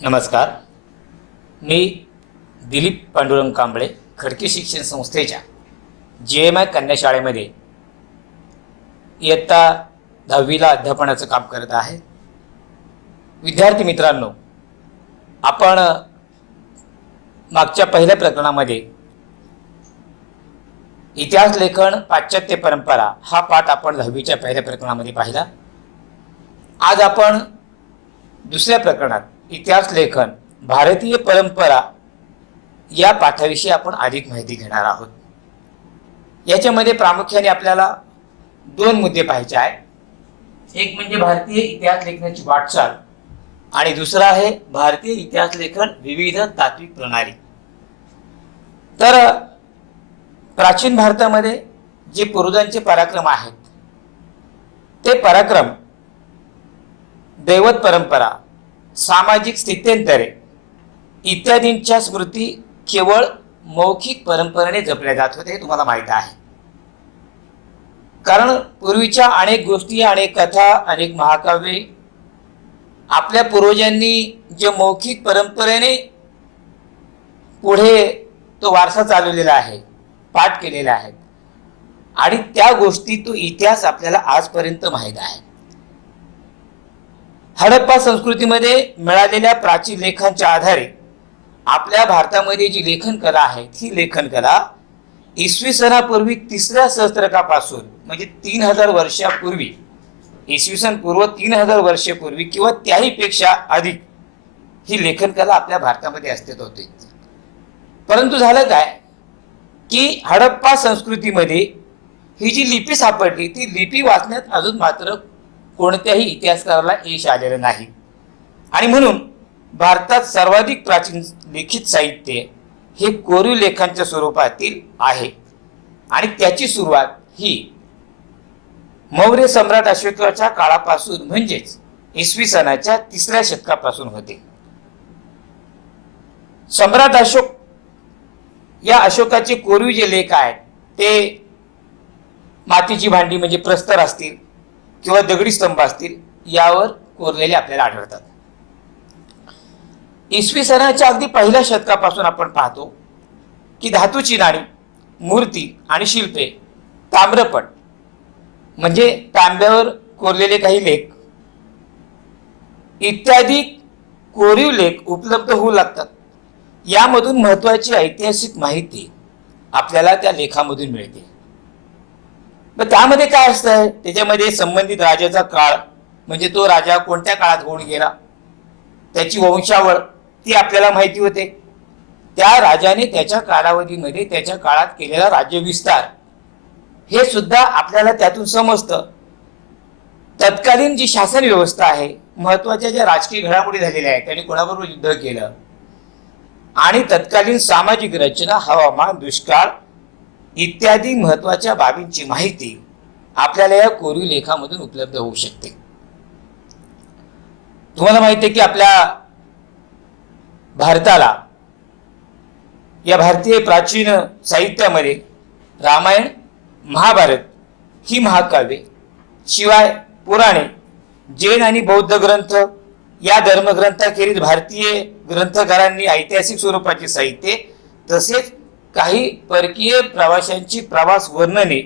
नमस्कार. मी दिलीप पांडुरंग कांबळे खडकी शिक्षण संस्थेच्या GMI कन्या शाळेमध्ये इयत्ता 10वीला अध्यापनाचं काम करत आहे. विद्यार्थी मित्रांनो, आपण मागच्या पहिल्या प्रकरणामध्ये इतिहास लेखन पाश्चात्य परंपरा हा पाठ आपण 10वीच्या पहिल्या प्रकरणामध्ये पाहिला. आज आपण दुसऱ्या प्रकरणात इतिहास लेखन भारतीय परंपरा या पाठाविषयी आपण अधिक माहिती घेणार आहोत. याच्यामध्ये प्रामुख्याने आपल्याला दोन मुद्दे पाहायचे आहेत. एक म्हणजे भारतीय इतिहास लेखनाची वाटचाल आणि दुसरा आहे भारतीय इतिहास लेखन विविध तात्विक प्रणाली. तर प्राचीन भारतामध्ये जे पूर्वजांचे पराक्रम आहेत ते पराक्रम दैवत परंपरा, सामाजिक स्थित्यंतरे इत्यादींच्या स्मृती केवळ मौखिक परंपरेने जपल्या जात होते हे तुम्हाला माहीत आहे. कारण पूर्वीच्या अनेक गोष्टी, अनेक कथा, अनेक महाकाव्ये आपल्या पूर्वजांनी जे मौखिक परंपरेने पुढे तो वारसा चालवलेला आहे, पाठ केलेला आहे आणि त्या गोष्टी तो इतिहास आपल्याला आजपर्यंत माहीत आहे. हडप्पा संस्कृतीमध्ये मिळालेल्या प्राचीन लेखांच्या आधारे आपल्या भारतामध्ये जी लेखन कला आहे ती लेखन कला इसवी सनापूर्वी 3ऱ्या सहस्त्रकापासून म्हणजे 3000 वर्षापूर्वी, इसवी सन पूर्व 3000 वर्षापूर्वी किंवा त्याही पेक्षा अधिक ही लेखन कला आपल्या भारतामध्ये अस्तित्वात होती. परंतु झालं काय की हडप्पा संस्कृतीमध्ये ही जी लिपी सापडली ती लिपी वाचण्यात अजून मात्र कोणत्याही इतिहासकाराला यश आलेलं नाही आणि म्हणून भारतात सर्वाधिक प्राचीन लिखित साहित्य हे कोरीव लेखांच्या स्वरूपातील आहे आणि त्याची सुरुवात ही मौर्य सम्राट अशोकाच्या काळापासून म्हणजेच इसवी सनाच्या 3ऱ्या शतकापासून होते. सम्राट अशोक या अशोकाचे कोरीव जे लेख आहेत ते मातीची भांडी म्हणजे प्रस्तर असतील किंवा दगडी स्तंभ असतील यावर कोरलेले आपल्याला आढळतात. इसवी सनाच्या अगदी पहिल्या शतकापासून आपण पाहतो की धातूची नाणी, मूर्ती आणि शिल्पे, ताम्रपट म्हणजे तांब्यावर कोरलेले काही लेख इत्यादी कोरीव लेख उपलब्ध होऊ लागतात. यामधून महत्त्वाची ऐतिहासिक माहिती आपल्याला त्या लेखामधून मिळते. मग त्यामध्ये काय असतं, त्याच्यामध्ये संबंधित राजाचा काळ म्हणजे तो राजा कोणत्या काळात होऊन गेला, त्याची वंशावळ ती आपल्याला माहिती होते. त्या राजाने त्याच्या कालावधीमध्ये त्याच्या काळात केलेला राज्यविस्तार हे सुद्धा आपल्याला त्यातून समजतं. तत्कालीन जी शासन व्यवस्था आहे, महत्त्वाच्या ज्या राजकीय घडामोडी झालेल्या आहेत, त्यांनी कोणाबरोबर युद्ध केलं आणि तत्कालीन सामाजिक रचना, हवामान, दुष्काळ इत्यादी महत्त्वाच्या बाबींची माहिती आपल्याला या कोरीव लेखामधून उपलब्ध होऊ शकते. तुम्हाला माहिती आहे की आपल्या भारताला या भारतीय प्राचीन साहित्यामध्ये रामायण, महाभारत ही महाकाव्ये शिवाय पुराणे, जैन आणि बौद्ध ग्रंथ या धर्मग्रंथाखेरीज भारतीय ग्रंथकारांनी ऐतिहासिक स्वरूपाचे साहित्य तसेच काही परकीय प्रवाशांची प्रवास वर्णने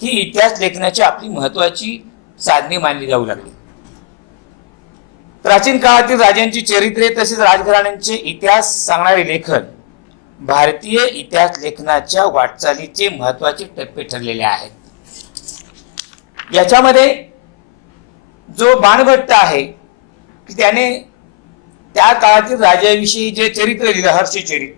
ही इतिहास लेखनाची आपली महत्त्वाची साधने मानली जाऊ लागली. प्राचीन काळातील राजांची चरित्रे तसेच राजघराण्यांचे इतिहास सांगणारे लेखन भारतीय इतिहास लेखनाच्या वाटचालीचे महत्त्वाचे टप्पे ठरलेले आहेत. याच्यामध्ये जो बाणभट्ट आहे की त्याने त्या काळातील राजाविषयी जे चरित्र लिहिलं, हर्षचरित,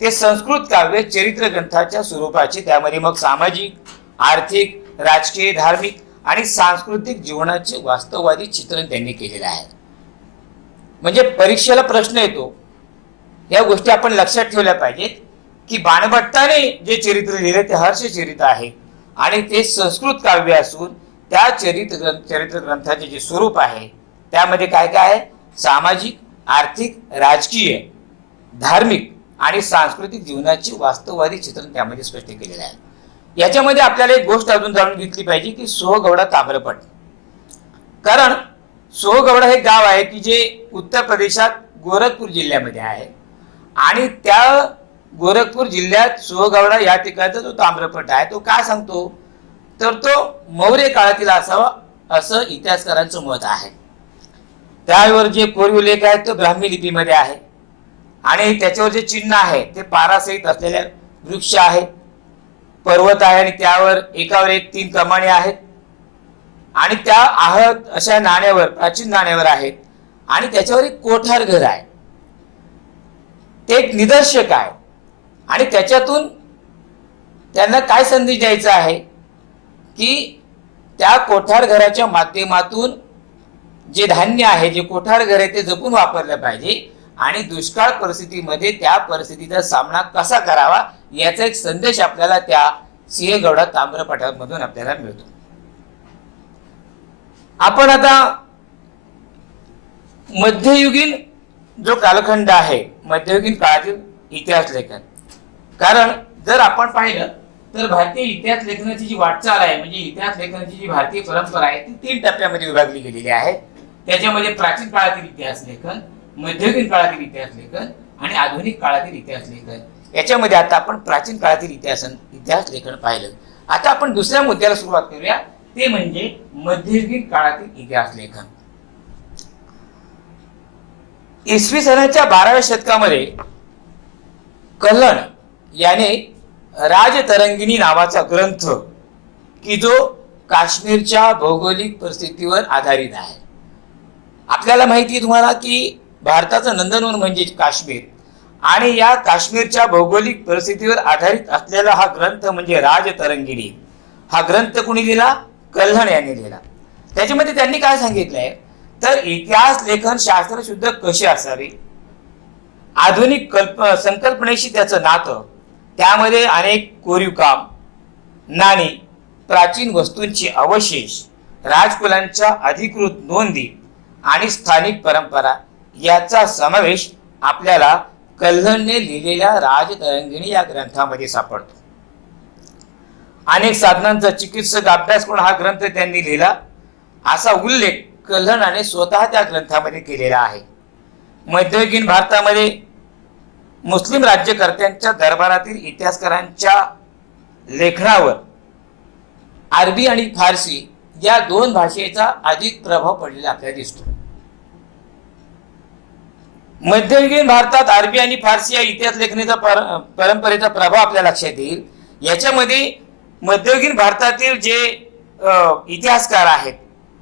ते संस्कृत काव्य चरित्र ग्रंथाच्या स्वरूपाचे, त्यामध्ये मग सामाजिक, आर्थिक, राजकीय, धार्मिक आणि सांस्कृतिक जीवनाचे वास्तववादी चित्रण त्यांनी केलेले आहे. म्हणजे परीक्षेला प्रश्न येतो, या गोष्टी आपण लक्षात ठेवल्या पाहिजेत की बाणभट्टाने जे चरित्र लिहिले ते हर्षचरित आहे आणि ते संस्कृत काव्य असून त्या चरित्र ग्रंथाचे जे स्वरूप आहे त्यामध्ये काय काय आहे, सामाजिक, आर्थिक, राजकीय, धार्मिक आणि सांस्कृतिक जीवनाचे वास्तववादी चित्रण त्यामध्ये स्पष्ट केलेले आहे. याच्यामध्ये आपल्याला एक गोष्ट अजून जाणून घेतली पाहिजे की सोहगवडा ताम्रपट. कारण सोहगवडा हे गाव आहे की जे उत्तर प्रदेशात गोरखपूर जिल्ह्यामध्ये आहे आणि त्या गोरखपूर जिल्ह्यात सोहगवडा या ठिकाणचा जो ताम्रपट आहे तो काय सांगतो, तर तो मौर्य काळातील असावा असं इतिहासकारांचं मत आहे. त्यावर जे कोरीव लेख आहेत तो ब्राह्मी लिपीमध्ये आहे आणि त्याच्यावर जे चिन्ह आहे ते पारासहित असलेले वृक्ष आहे, पर्वत आहे आणि त्यावर एकावर एक 3 कमाने आहेत आणि त्या आहत अशा नाण्यावर, प्राचीन नाण्यावर आहेत आणि त्याच्यावर एक कोठार घर आहे. ते एक निदर्शक आहे आणि त्याच्यातून त्यांना काय संदेश द्यायचा आहे की त्या कोठार घराच्या माध्यमातून जे धान्य आहे, जे कोठार घर आहे ते जपून वापरलं पाहिजे आणि दुष्काळ परिस्थितीमध्ये त्या परिस्थितीचा सामना कसा करावा याचा एक संदेश आपल्याला त्या सिंहगड ताम्रपटामधून आपल्याला मिळतो. आपण आता मध्ययुगीन जो कालखंड आहे, मध्ययुगीन काळातील इतिहास लेखन, कारण जर आपण पाहिलं तर भारतीय इतिहास लेखनाची जी वाटचाल आहे, म्हणजे इतिहास लेखनाची जी भारतीय परंपरा आहे ती 3 टप्प्यामध्ये विभागली गेलेली आहे. त्याच्यामध्ये प्राचीन काळातील इतिहास लेखन, मध्ययुगीन काळातील इतिहास लेखन आणि आधुनिक काळातील इतिहास लेखन. याच्यामध्ये आता आपण प्राचीन काळातील इतिहास लेखन पाहिलं. आता आपण दुसऱ्या मुद्द्याला सुरुवात करूया, ते म्हणजे मध्ययुगीन काळातील इतिहास लेखन. इसवी सनाच्या 12व्या शतकामध्ये कल्हण याने राजतरंगिणी नावाचा ग्रंथ, की जो काश्मीरच्या भौगोलिक परिस्थितीवर आधारित आहे. आपल्याला माहिती आहे तुम्हाला की भारताचं नंदनवन म्हणजे काश्मीर आणि या काश्मीरच्या भौगोलिक परिस्थितीवर आधारित असलेला हा ग्रंथ म्हणजे राजतरंगिणी. हा ग्रंथ कोणी लिहिला? कल्हण यांनी लिहिला. त्याच्यामध्ये त्यांनी काय सांगितलंय, तर इतिहास लेखन शास्त्र शुद्ध कसे असावे, आधुनिक संकल्पनेशी त्याचं नातं, त्यामध्ये अनेक कोरीव काम, नाणी, प्राचीन वस्तूंचे अवशेष, राजकुलांच्या अधिकृत नोंदी आणि स्थानिक परंपरा याचा समावेश आपल्याला कल्हणने लिहिलेल्या राजतरंगिणी या ग्रंथामध्ये सापडतो. अनेक साधनांचा चिकित्सक अभ्यास करून हा ग्रंथ त्यांनी लिहिला असा उल्लेख कल्हणाने स्वतः त्या ग्रंथामध्ये केलेला आहे. मध्ययुगीन भारतामध्ये मुस्लिम राज्यकर्त्यांच्या दरबारातील इतिहासकारांच्या लेखनावर अरबी आणि फारसी या 2 भाषेचा अधिक प्रभाव पडलेला आपल्याला दिसतो. मध्ययुगीन भारतात अरबी आणि फारसी या इतिहास लेखनाचा परंपरेचा प्रभाव आपल्या लक्षात येईल. याच्यामध्ये मध्ययुगीन भारतातील जे इतिहासकार आहेत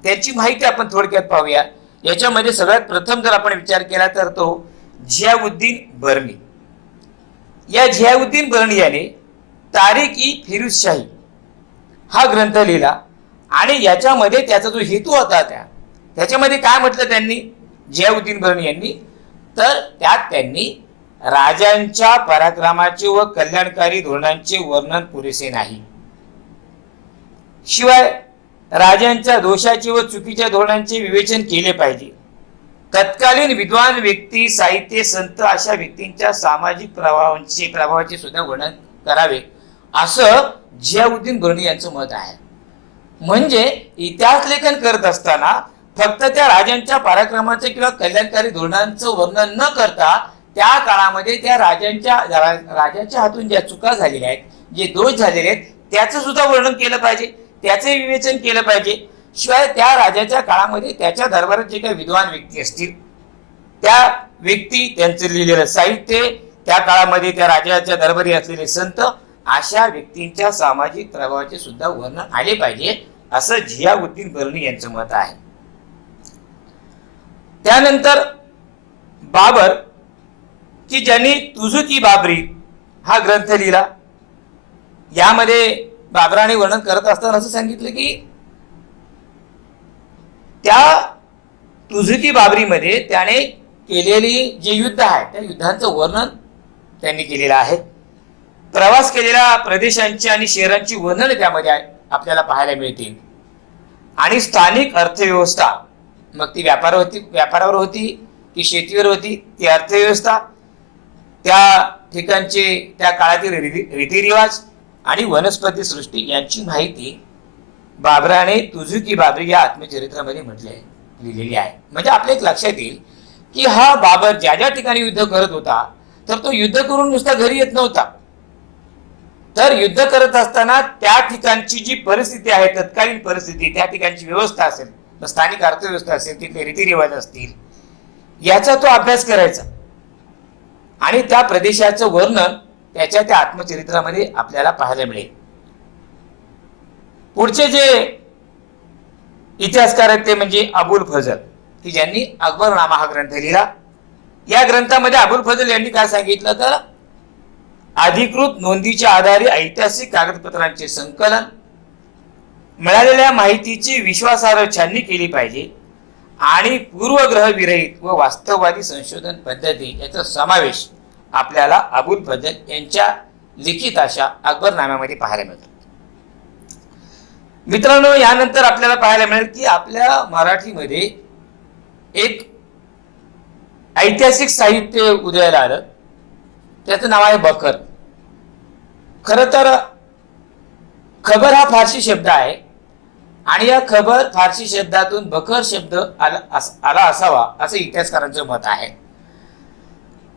त्यांची माहिती आपण थोडक्यात पाहूया. याच्यामध्ये सगळ्यात प्रथम जर आपण विचार केला तर तो झियाउद्दीन बर्नी. या झियाउद्दीन बर्नी याने तारिक-ई-फिरोजशाही हा ग्रंथ लिहिला आणि याच्यामध्ये त्याचा जो हेतू होता त्याच्यामध्ये काय म्हटलं त्यांनी, झियाउद्दीन बर्नी यांनी, तर त्यात त्यांनी राजांच्या पराक्रमाचे व कल्याणकारी धोरणांचे वर्णन पुरेसे नाही, शिवाय राजांच्या दोषाचे व चुकीच्या धोरणांचे विवेचन केले पाहिजे. तत्कालीन विद्वान व्यक्ती, साहित्य, संत अशा व्यक्तींच्या सामाजिक प्रभावाचे सुद्धा वर्णन करावे असं झियाउद्दीन बर्नी यांचं मत आहे. म्हणजे इतिहास लेखन करत असताना फक्त त्या राजांच्या पराक्रमाचे किंवा कल्याणकारी धोरणांचं वर्णन न करता त्या काळामध्ये त्या राजाच्या हातून ज्या चुका झालेल्या आहेत, जे दोष झालेले आहेत त्याचं सुद्धा वर्णन केलं पाहिजे, त्याचे विवेचन केलं पाहिजे. शिवाय त्या राजाच्या काळामध्ये त्याच्या दरबारात जे काही विद्वान व्यक्ती असतील त्या व्यक्ती, त्यांचं लिहिलेलं साहित्य, त्या काळामध्ये त्या राजाच्या दरबारी असलेले संत अशा व्यक्तींच्या सामाजिक प्रभावाचे सुद्धा वर्णन आले पाहिजे असं झियाउद्दीन बर्नी यांचं मत आहे. त्यानंतर बाबर, की ज्यांनी तुझुकी-बाबरी हा ग्रंथ लिहिला, यामध्ये बाबराने वर्णन करत असताना असं सांगितलं की त्या तुझुकी-बाबरीमध्ये त्याने केलेली जे युद्ध आहे त्या युद्धांचं वर्णन त्यांनी केलेलं आहे. प्रवास केलेल्या प्रदेशांची आणि शहरांची वर्णन त्यामध्ये आपल्याला पाहायला मिळतील. आणि स्थानिक अर्थव्यवस्था, मग ती व्यापारावर होती की शेतीवर होती, ती अर्थव्यवस्था, त्या ठिकाणचे त्या काळातील रीतिरिवाज आणि वनस्पती सृष्टी यांची माहिती बाबराने तुझुकी-बाबरी या आत्मचरित्रामध्ये लिहिलेली आहे. म्हणजे आपल्या एक लक्षात येईल की हा बाबर ज्या ज्या ठिकाणी युद्ध करत होता तर तो युद्ध करून नुसता घरी येत नव्हता, तर युद्ध करत असताना त्या ठिकाणची जी परिस्थिती आहे, तत्कालीन परिस्थिती, त्या ठिकाणची व्यवस्था असेल, स्थानिक अर्थव्यवस्था असेल, तिथले रीतिरिवाज असतील, याचा तो अभ्यास करायचा आणि त्या प्रदेशाचं वर्णन त्याच्या त्या आत्मचरित्रामध्ये आपल्याला पाहायला मिळेल. पुढचे जे इतिहासकार आहेत ते म्हणजे अबुल फजल, की ज्यांनी अकबरनामा हा ग्रंथ लिहिला. या ग्रंथामध्ये अबुल फजल यांनी काय सांगितलं तर अधिकृत नोंदीच्या आधारे ऐतिहासिक कागदपत्रांचे संकलन, मिळालेल्या माहितीची विश्वासार्ह छाननी केली पाहिजे आणि पूर्वग्रह विरहित व वास्तववादी संशोधन पद्धती याचा समावेश आपल्याला अबुल फजल यांच्या लिखित अशा अकबरनाम्यामध्ये पाहायला मिळतो. मित्रांनो, यानंतर आपल्याला पाहायला मिळेल की आपल्या मराठीमध्ये एक ऐतिहासिक साहित्य उदयाला आलं, त्याचं नाव आहे बखर. खरं तर खबर हा फारसी शब्द आहे आणि या खबर फारसी शब्दातून बखर शब्द आला असावा असं इतिहासकारांचं मत आहे.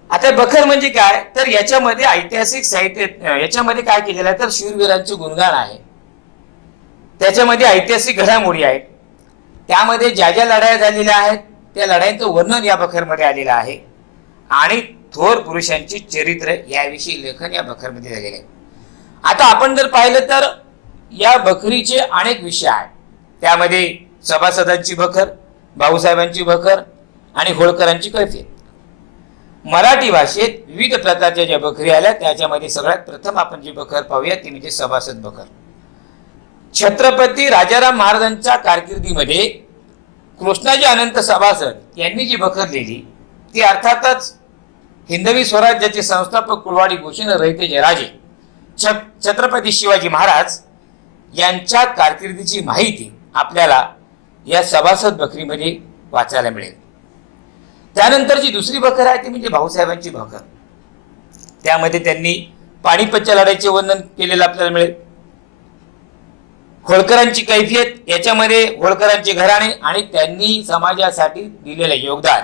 आता बखर म्हणजे काय तर याच्यामध्ये ऐतिहासिक साहित्य, याच्यामध्ये काय केलेलं आहे तर शूरवीरांचे गुणगान आहे, त्याच्यामध्ये ऐतिहासिक घडामोडी आहेत, त्यामध्ये ज्या ज्या लढाया झालेल्या आहेत त्या लढाईंचं वर्णन या बखरमध्ये आलेलं आहे आणि थोर पुरुषांची चरित्र याविषयी लेखन या बखरमध्ये झालेले आहे. आता आपण जर पाहिलं तर या बखरीचे अनेक विषय आहेत, त्यामध्ये सभासदांची बखर, भाऊसाहेबांची बखर आणि होळकरांची कैफियत. मराठी भाषेत विविध प्रकारच्या ज्या बखरी आल्या त्याच्यामध्ये सगळ्यात प्रथम आपण जी बखर पाहूया ती म्हणजे सभासद बखर. छत्रपती राजाराम महाराजांच्या कारकिर्दीमध्ये कृष्णाजी अनंत सभासद यांनी जी बखर लिहिली ती अर्थातच हिंदवी स्वराज्याचे संस्थापक कुलवाडी भूषण रहितेचे राजे छत्रपती शिवाजी महाराज यांच्या कारकिर्दीची माहिती आपल्याला या सभासद बखरीमध्ये वाचायला मिळेल. त्यानंतरची दुसरी बखर आहे ती म्हणजे भाऊसाहेबांची बखर. त्यामध्ये त्यांनी पानिपतच्या लढाईचे वर्णन केलेलं आपल्याला मिळेल. होळकरांची कैफियत याच्यामध्ये होळकरांचे घराणे आणि त्यांनी समाजासाठी दिलेले योगदान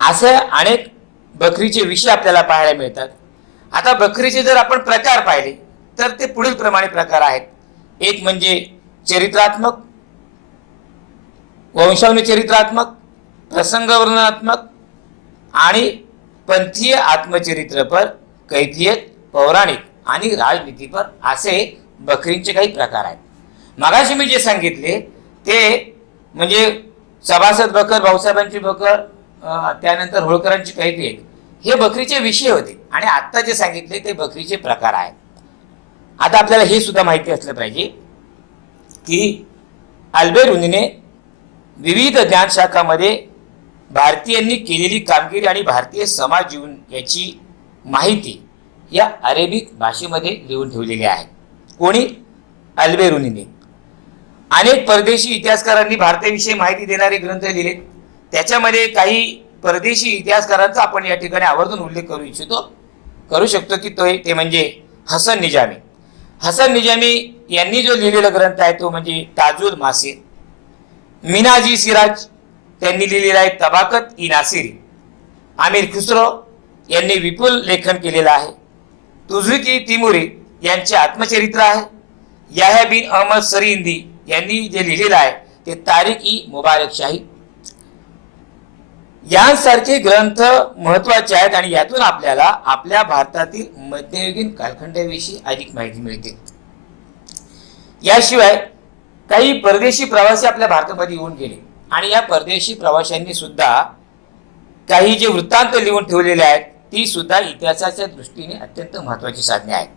असे अनेक बखरीचे विषय आपल्याला पाहायला मिळतात. आता बखरीचे जर आपण प्रकार पाहिले तर ते पुढील प्रमाणे प्रकार आहेत. एक म्हणजे चरित्रात्मक, वंशावली चरित्रात्मक, प्रसंग वर्णनात्मक आणि पंथीय आत्मचरित्रपर, कैफियत, पौराणिक आणि राजनीतीपर असे बखरींचे काही प्रकार आहेत. मागाशी मी जे सांगितले ते म्हणजे सभासद बखर, भाऊसाहेबांची बखर, त्यानंतर होळकरांची कैफियत हे बखरीचे विषय होते आणि आता जे सांगितले ते बखरीचे प्रकार आहेत. आता आपल्याला हे सुद्धा माहिती असलं पाहिजे की अल्बेरुनीने विविध ज्ञानशाखामध्ये भारतीयांनी केलेली कामगिरी आणि भारतीय समाज जीवन याची माहिती या अरेबिक भाषेमध्ये लिहून ठेवलेली आहे. कोणी? अल्बेरुनीने. अनेक परदेशी इतिहासकारांनी भारताविषयी माहिती देणारे ग्रंथ लिहिले. त्याच्यामध्ये काही परदेशी इतिहासकारांचा आपण या ठिकाणी आवर्जून उल्लेख करू शकतो की ते म्हणजे हसन निजामी. हसन निजामी यांनी जो लिहिलेला ग्रंथ आहे तो म्हणजे ताजुल मासिर. मिनाजी सिराज त्यांनी लिहिलेला आहे तबाकत ई नासिरी. आमिर खुसरो यांनी विपुल लेखन केलेलं आहे. तुझविकी तिमुरी यांचे आत्मचरित्र आहे. याह्या बिन अहमद सरींदी यांनी जे लिहिलेलं आहे ते तारिक ई मुबारक शाही. यांसारखे ग्रंथ महत्वाचे आहेत आणि यातून आपल्याला आपल्या भारतातील मध्ययुगीन कालखंडाविषयी अधिक माहिती मिळते. याशिवाय काही परदेशी प्रवासी आपल्या भारतामध्ये येऊन गेले आणि या परदेशी प्रवाशांनी सुद्धा काही जे वृत्तांत लिहून ठेवलेले आहेत ती सुद्धा इतिहासाच्या दृष्टीने अत्यंत महत्वाची साधने आहेत.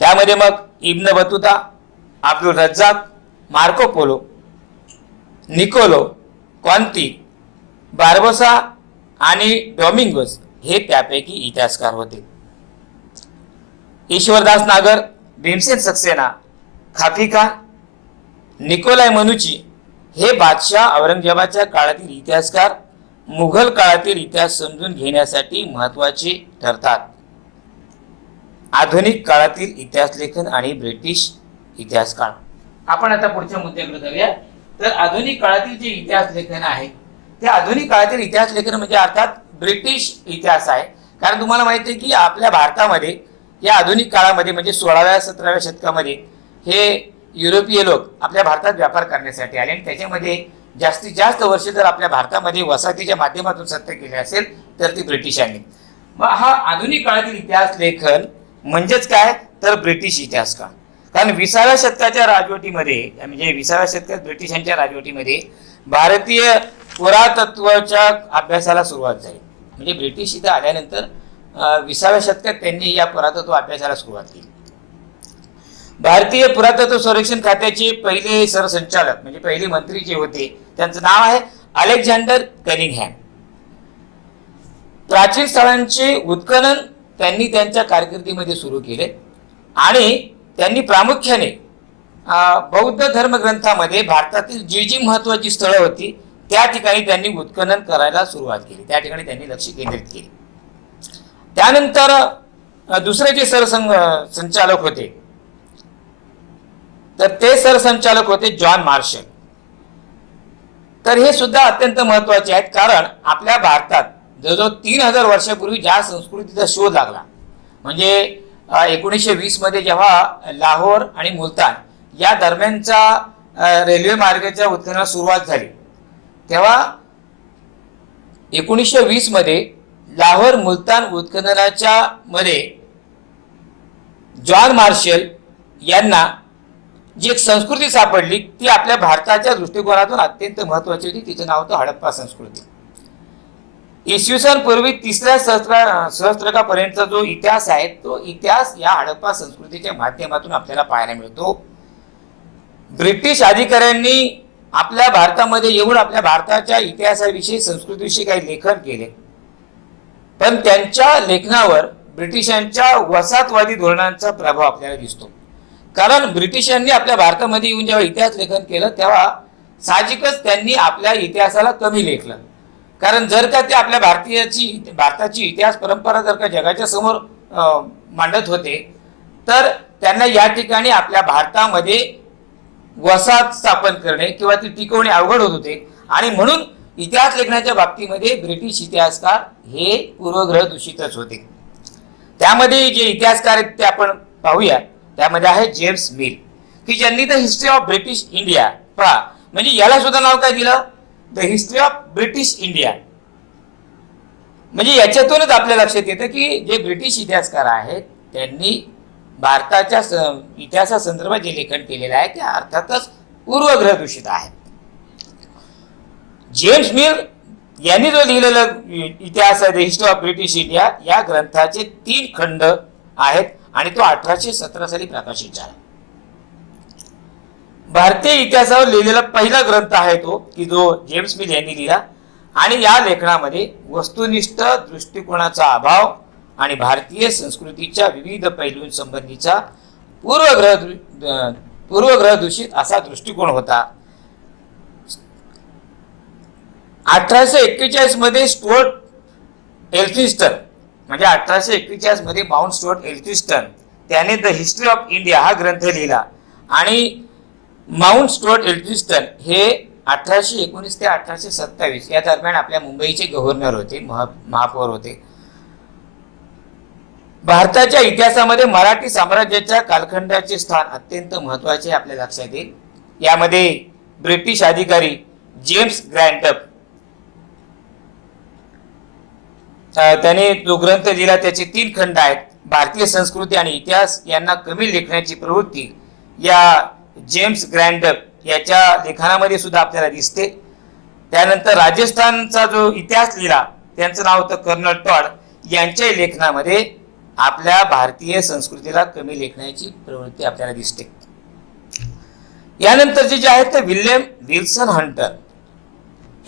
त्यामध्ये मग Ibn Battuta, Abdul Razzaq, Marco Polo, Niccolo Conti, Barbosa आणि डॉमिंगोस हे त्यापैकी इतिहासकार होते. ईश्वरदास नागर, भीमसेन सक्सेना, खाफी खान, निकोलाय मनुची हे बादशाह औरंगजेबाच्या काळातील इतिहासकार मुघल काळातील इतिहास समजून घेण्यासाठी महत्वाचे ठरतात. आधुनिक काळातील इतिहास लेखन आणि ब्रिटिश इतिहास काळ. आपण आता पुढच्या मुद्द्याकडे जाऊया. तर आधुनिक काळातील जे इतिहास लेखन आहे ते आधुनिक काळातील इतिहास लेखन म्हणजे अर्थात ब्रिटिश इतिहास आहे. कारण तुम्हाला माहिती आहे की आपल्या भारतामध्ये या आधुनिक काळामध्ये म्हणजे 16व्या-17व्या शतकामध्ये हे युरोपीय लोक आपल्या भारतात व्यापार करण्यासाठी आले आणि त्याच्यामध्ये जास्तीत जास्त वर्ष जर आपल्या भारतामध्ये वसाहतीच्या माध्यमातून सत्ता केली असेल तर ती ब्रिटिशांनी. मग हा आधुनिक काळातील इतिहास लेखन म्हणजेच काय तर ब्रिटिश इतिहास काळ. कारण 20व्या शतकाच्या राजवटीमध्ये म्हणजे 20व्या शतकात ब्रिटिशांच्या राजवटीमध्ये भारतीय पुरातत्वाच्या अभ्यासाला सुरुवात झाली. म्हणजे ब्रिटिश इथं आल्यानंतर 20व्या शतकात त्यांनी या पुरातत्व अभ्यासाला सुरुवात केली. भारतीय पुरातत्व संरक्षण खात्याचे पहिले सरसंचालक म्हणजे पहिले मंत्री जे होते त्यांचं नाव आहे अलेक्झांडर कनिंगहॅम. प्राचीन स्थळांचे उत्खनन त्यांनी त्यांच्या कारकिर्दीमध्ये सुरू केले आणि त्यांनी प्रामुख्याने बौद्ध धर्मग्रंथामध्ये भारतातील जी जी महत्वाची स्थळं होती त्या ठिकाणी त्यांनी उत्खनन करायला सुरुवात केली. त्या ठिकाणी त्यांनी लक्ष केंद्रित केले. त्यानंतर दुसरे जे सरसंचालक होते तर ते सरसंचालक होते जॉन मार्शल. तर हे सुद्धा अत्यंत महत्वाचे आहेत कारण आपल्या भारतात जवळजवळ 3000 वर्षापूर्वी ज्या संस्कृतीचा शोध लागला म्हणजे 1920 मध्ये जेव्हा लाहोर आणि मुलतान या दरम्यानचा रेल्वे मार्गाच्या उत्खननाला सुरुवात झाली तेव्हा 1920 मध्ये लाहोर मुलतान उत्खननाच्या मध्ये जॉन मार्शल यांना जी एक संस्कृती सापडली ती आपल्या भारताच्या दृष्टिकोनातून अत्यंत महत्वाची होती. तिचं नाव होतं हडप्पा संस्कृती. इसवी सन पूर्वी 3ऱ्या सहस्त्रकापर्यंतचा जो इतिहास आहे तो इतिहास या हडप्पा संस्कृतीच्या माध्यमातून आपल्याला पाहायला मिळतो. ब्रिटिश अधिकाऱ्यांनी आपल्या भारतामध्ये येऊन आपल्या भारताच्या इतिहासाविषयी संस्कृतीविषयी काही लेखन केले पण त्यांच्या लेखनावर ब्रिटिशांच्या वसाहतवादी धोरणांचा प्रभाव आपल्याला दिसतो. कारण ब्रिटिशांनी आपल्या भारतामध्ये येऊन जेव्हा इतिहास लेखन केलं तेव्हा साहजिकच त्यांनी आपल्या इतिहासाला कमी लेखलं. कारण जर का ते आपल्या भारताची इतिहास परंपरा जर का जगाच्या समोर मांडत होते तर त्यांना या ठिकाणी आपल्या भारतामध्ये वसाहत स्थापन करणे किंवा ती टिकवणे अवघड होत होते आणि म्हणून इतिहास लेखनाच्या बाबतीमध्ये ब्रिटिश इतिहासकार हे पूर्वग्रह दूषितच होते. त्यामध्ये जे इतिहासकार आहेत ते आपण पाहूया. त्यामध्ये आहे जेम्स मिल की ज्यांनी the history of British India पहा म्हणजे याला सुद्धा नाव काय दिलं the history of British India. म्हणजे याच्यातूनच आपल्या लक्षात येतं की जे ब्रिटिश इतिहासकार आहेत त्यांनी भारताच्या इतिहासासंदर्भात जे लेखन केलेलं आहे ते अर्थातच पूर्वग्रह दूषित आहे. जेम्स मिल यांनी जो लिहिलेला इतिहास आहे the history of British India या ग्रंथाचे 3 खंड आहेत आणि तो 1817 साली प्रकाशित झाला. भारतीय इतिहासावर लिहिलेला पहिला ग्रंथ आहे तो की जो जेम्स मिल यांनी लिहिला आणि या लेखनामध्ये वस्तुनिष्ठ दृष्टिकोनाचा अभाव आणि भारतीय संस्कृतीच्या विविध पैलूंसंबंधीचा पूर्वग्रह दूषित असा दृष्टिकोन होता. 1841 मध्ये स्टुअर्ट एल्फिन्स्टन म्हणजे 1841 मध्ये माउंट स्टुअर्ट एल्फिन्स्टन त्याने द हिस्ट्री ऑफ इंडिया हा ग्रंथ लिहिला आणि माउंट स्टुअर्ट एल्फिन्स्टन हे 1819 ते 1827 या दरम्यान आपल्या मुंबईचे गव्हर्नर होते, महापौर होते. भारताच्या इतिहासामध्ये मराठी साम्राज्याच्या कालखंडाचे स्थान अत्यंत महत्वाचे आपल्या लक्षात येईल. यामध्ये ब्रिटिश अधिकारी जेम्स ग्रँटअप त्याने जो ग्रंथ लिहिला त्याचे 3 खंड आहेत. भारतीय संस्कृती आणि इतिहास यांना कमी लेखण्याची प्रवृत्ती या जेम्स ग्रँटअप याच्या लेखनामध्ये सुद्धा आपल्याला दिसते. त्यानंतर राजस्थानचा जो इतिहास लिहिला त्यांचं नाव होतं कर्नल टॉड यांच्या लेखनामध्ये आपल्या भारतीय संस्कृतीला कमी लेखण्याची प्रवृत्ती आपल्याला दिसते. यानंतरचे जे आहेत ते विल्यम विल्सन हंटर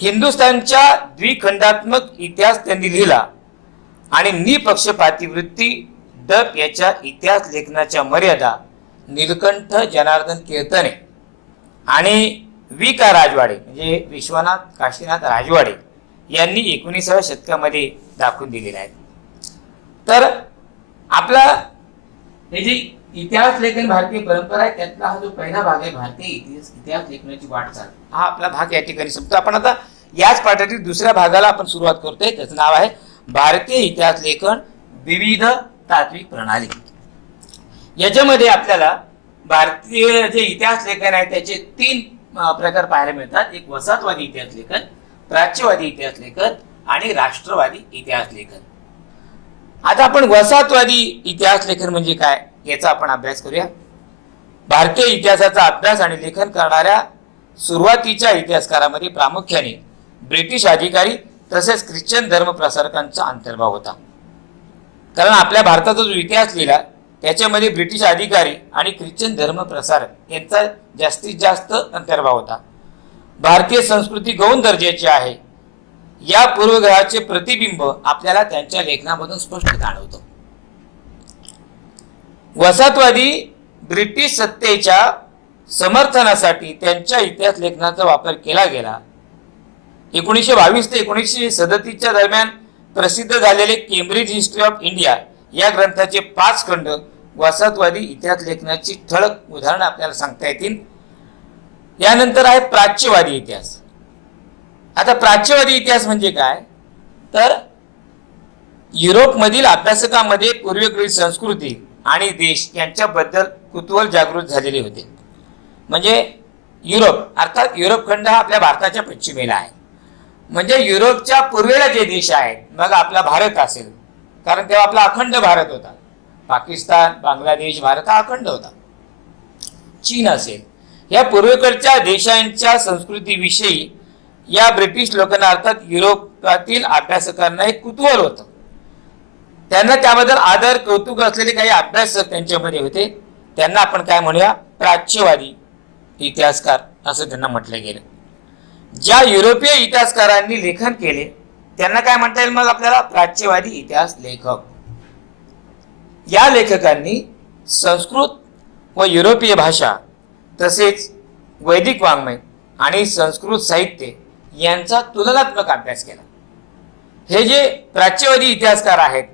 हिंदुस्थानच्या द्विखंडात्मक इतिहास त्यांनी लिहिला आणि निपक्षपाती वृत्ती डक याच्या इतिहास लेखनाच्या मर्यादा नीलकंठ जनार्दन कीर्तने आणि वि का राजवाडे म्हणजे विश्वनाथ काशीनाथ राजवाडे यांनी 19व्या शतकामध्ये दाखवून दिलेले आहेत. तर आपला हे जे इतिहास लेखन भारतीय परंपरा आहे त्यातला हा जो पहिला भाग आहे भारतीय इतिहास लेखनाची वाटचाल हा आपला भाग या ठिकाणी संपतो. आपण आता याच पाठातील दुसऱ्या भागाला आपण सुरुवात करतोय. त्याचं नाव आहे भारतीय इतिहास लेखन विविध तात्विक प्रणाली. याच्यामध्ये आपल्याला भारतीय जे इतिहास लेखन आहे त्याचे 3 प्रकार पाहायला मिळतात. एक वसाहतवादी इतिहास लेखन, प्राच्यवादी इतिहास लेखन आणि राष्ट्रवादी इतिहास लेखन. आता आपण वसाहतवादी इतिहास लेखन म्हणजे काय याचा आपण अभ्यास करूया. भारतीय इतिहासाचा अभ्यास आणि लेखन करणाऱ्या सुरुवातीच्या इतिहासकारांमध्ये प्रामुख्याने ब्रिटिश अधिकारी तसेच ख्रिश्चन धर्म प्रसारकांचा अंतर्भाव होता. कारण आपल्या भारताचा जो इतिहास लिहिला त्याच्यामध्ये ब्रिटिश अधिकारी आणि ख्रिश्चन धर्म प्रसारक यांचा जास्तीत जास्त अंतर्भाव होता. भारतीय संस्कृती गौण दर्जाची आहे या पूर्वग्रहाचे प्रतिबिंब आपल्याला त्यांच्या लेखनामधून स्पष्ट जाणवतं. वसाहतवादी ब्रिटिश सत्तेच्या समर्थनासाठी त्यांच्या इतिहास लेखनाचा वापर केला गेला. 1922 ते 1937 दरम्यान प्रसिद्ध झालेले केम्ब्रिज हिस्ट्री ऑफ इंडिया या ग्रंथाचे 5 खंड वसाहतवादी इतिहास लेखनाची ठळक उदाहरणं आपल्याला सांगता येतील. यानंतर आहे प्राच्यवादी इतिहास. आता प्राच्यवादी इतिहास म्हणजे काय तर युरोपमधील अभ्यासकांमध्ये पूर्वेकडील संस्कृती आणि देश यांच्याबद्दल कुतूहल जागृत झालेले होते. म्हणजे युरोप अर्थात युरोप खंड हा आपल्या भारताच्या पश्चिमेला आहे. म्हणजे युरोपच्या पूर्वेला जे देश आहेत, मग आपला भारत असेल, कारण तेव्हा आपला अखंड भारत होता. पाकिस्तान, बांगलादेश, भारत हा अखंड होता. चीन असेल, या पूर्वेकडच्या देशांच्या संस्कृतीविषयी या ब्रिटिश लोकांना अर्थात युरोपातील अभ्यासकांना एक कुतूहल होतं. त्यांना त्याबद्दल आदर कौतुक असलेले काही अभ्यासक त्यांच्यामध्ये होते. त्यांना आपण काय म्हणूया प्राच्यवादी इतिहासकार असं त्यांना म्हटलं गेलं. ज्या युरोपीय इतिहासकारांनी लेखन केले त्यांना काय म्हणता येईल मग आपल्याला प्राच्यवादी इतिहास लेखक. या लेखकांनी संस्कृत व युरोपीय भाषा तसेच वैदिक वाङ्मय आणि संस्कृत साहित्य यांचा तुलनात्मक अभ्यास केला. हे जे प्राच्यवादी इतिहासकार आहेत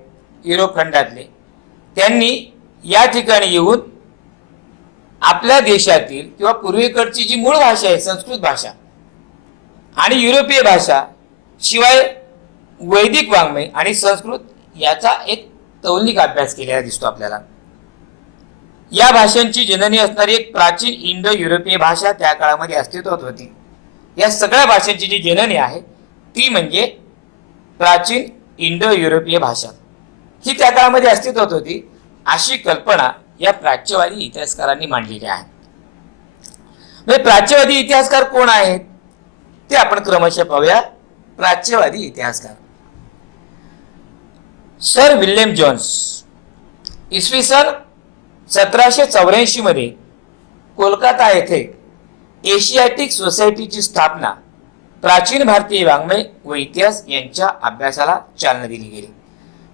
युरोप खंडातले, त्यांनी या ठिकाणी येऊन आपल्या देशातील किंवा पूर्वेकडची जी मूळ भाषा आहे संस्कृत भाषा आणि युरोपीय भाषा शिवाय वैदिक वाङ्मय आणि संस्कृत याचा एक तौलनिक अभ्यास केलेला दिसतो आपल्याला. या भाषांची जननी असणारी एक प्राचीन इंडो युरोपीय भाषा त्या काळामध्ये अस्तित्वात होती. या सगळ्या भाषांची जी जननी आहे ती म्हणजे प्राचीन इंडो युरोपीय भाषा ही त्या काळामध्ये अस्तित्वात होती, अशी कल्पना या प्राच्यवादी इतिहासकारांनी मांडलेली आहे. म्हणजे प्राच्यवादी इतिहासकार कोण आहेत ते आपण क्रमशः पाहूया. प्राच्यवादी इतिहासकार सर विल्यम जोन्स इसवी सन 1784 मध्ये कोलकाता येथे एशियाटिक सोसायटीची स्थापना प्राचीन भारतीय वाङ्मय व इतिहास यांच्या अभ्यासाला चालना दिली गेली.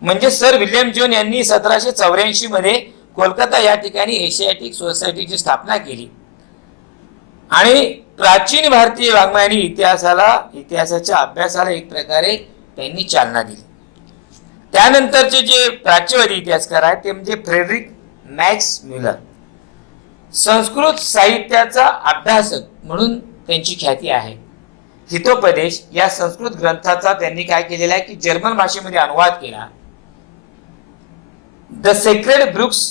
म्हणजे सर विल्यम जोन यांनी 1784 मध्ये कोलकाता या ठिकाणी एशियाटिक सोसायटीची स्थापना केली आणि प्राचीन भारतीय वाङ्मय आणि इतिहासाच्या अभ्यासाला एक प्रकारे त्यांनी चालना दिली. त्यानंतरचे जे प्राच्यवादी इतिहासकार आहेत ते म्हणजे फ्रेडरिक मॅक्स म्युलर. संस्कृत साहित्याचा अभ्यासक म्हणून त्यांची ख्याती आहे. हितोपदेश या संस्कृत ग्रंथाचा त्यांनी काय केलेला आहे की जर्मन भाषेमध्ये अनुवाद केला. The sacred books